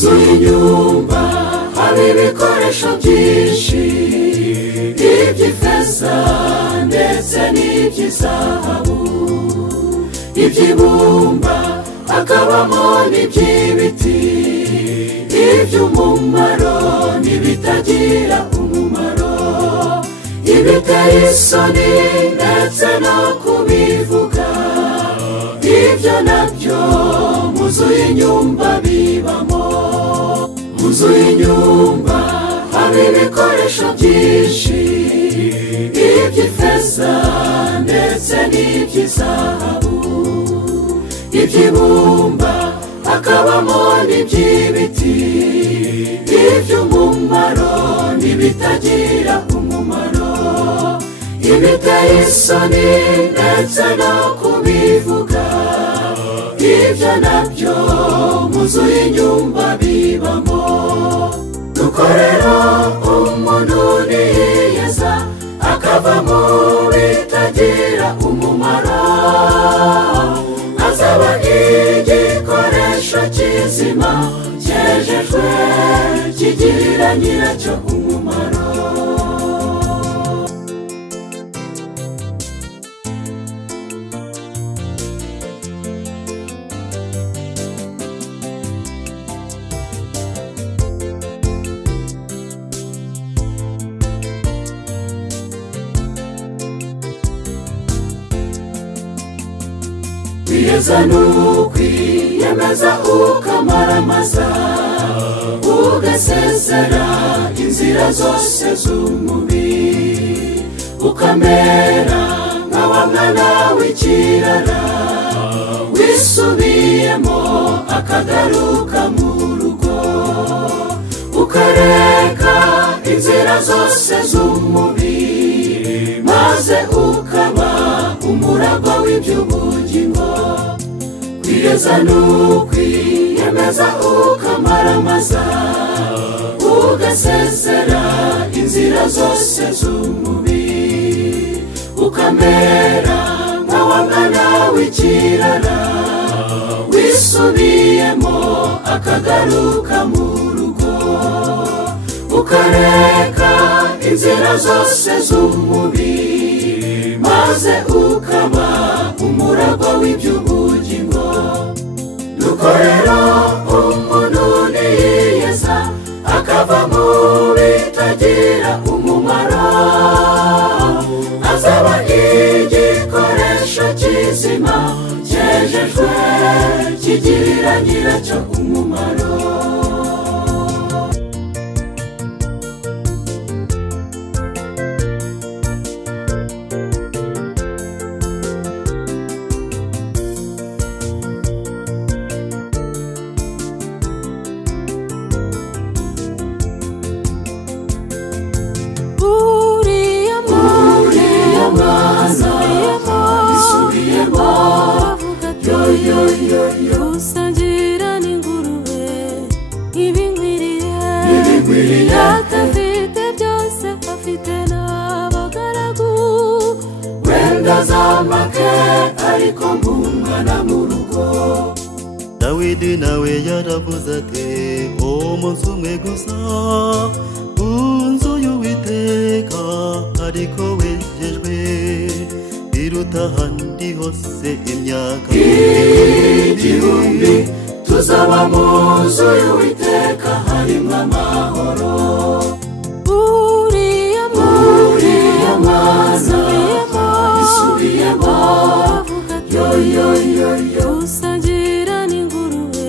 nzu y'inyumba hari ibikoresho byinshi, iby'ifeza ndetse n'iby'izahabu, iby'ibumba hakabamo n'iby'ibiti, iby'umumaro n'ibitagira umumaro, ibiteye isoni ndetse no kubivuga, ibyo nabyo mu nzu y'inyumba bibamo. Mu nzu y'inyumba hari ibikoresho byinshi, iby'ifeza ndetse n'iby'izahabu, iby'ibumba hakabamo n'iby'ibiti, iby'umumaro n'ibitagira umumaro, ibiteye isoni ndetse no kubivuga, ibyo nabyo mu nzu y'inyumba bibamo. Nuko rero umuntu niyiyeza akava mu bitagira umumaro, azaba igikoresho kizima cyejejwe kigirira nyiracyo umumaro. Kwiyeza n'ukwiyemeza ukamaramaza, ugasezera inzira zose z'umubiri, ukamera nka wa mwana w'ikirara wisubiyemo akagaruka mu rugo, ukareka inzira zose z'umubiri, maze ukaba umuragwa w'iby'ubugingo. Kwiyeza n'ukwiyemeza ukamaramaza, ugasezera inzira zose z'umubiri, ukamera nka wa mwana w'ikirara wisubiyemo akagaruka mu rugo, ukareka inzira zose z'umubiri, maze ukaba umuragwa w'iby'ubugingo. Nuko rero umuntu niyiyeza akava mu bitagira umumaro, azaba igikoresho kizima cyejejwe kigirira nyiracyo umumaro. Usangira n'ingurube ibinkwiriye, atafite byose afite n'abagaragu, wenda zamake ariko mbumwana mu rugo. Dawidi nawe yaravuze ati umunsi umwe gusa unzu y'Uwiteka ariko wejejwe iruta ahandi hose imyaka igihumbi. Tuzaba mu nzu y'Uwiteka harimo amahoro. uriya mwana isubiyemo yo usangira n'ingurube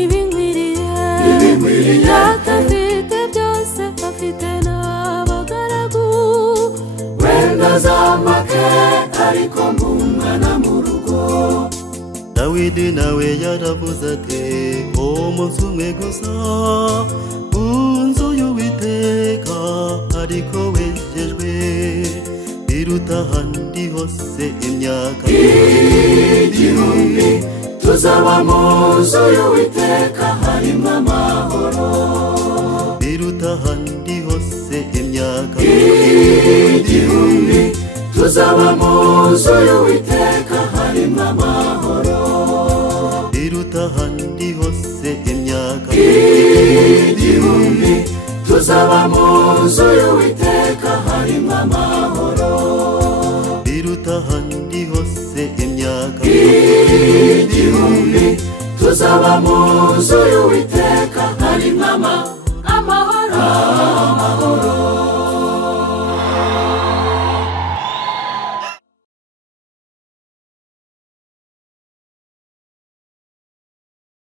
ibinkwiriye, atafite byose afite n'abagaragu, wenda zamake ariko mbumwana mu rugo. Dawidi nawe yaravuze ati umunsi umwe gusa unzu y'Uwiteka ariko wejejwe iruta ahandi hose imyaka igihumbi. Tuzaba mu nzu y'Uwiteka harimo amahoro. iruta ahandi hose imyaka igihumbi. Tuzaba mu nzu y'Uwiteka harimo amahoro. iruta ahandi hose imyaka tuzaba mu nzu y'Uwiteka harimo amahoro biruta ahandi hose imyaka igihumbi tuzaba mu nzu y'Uwiteka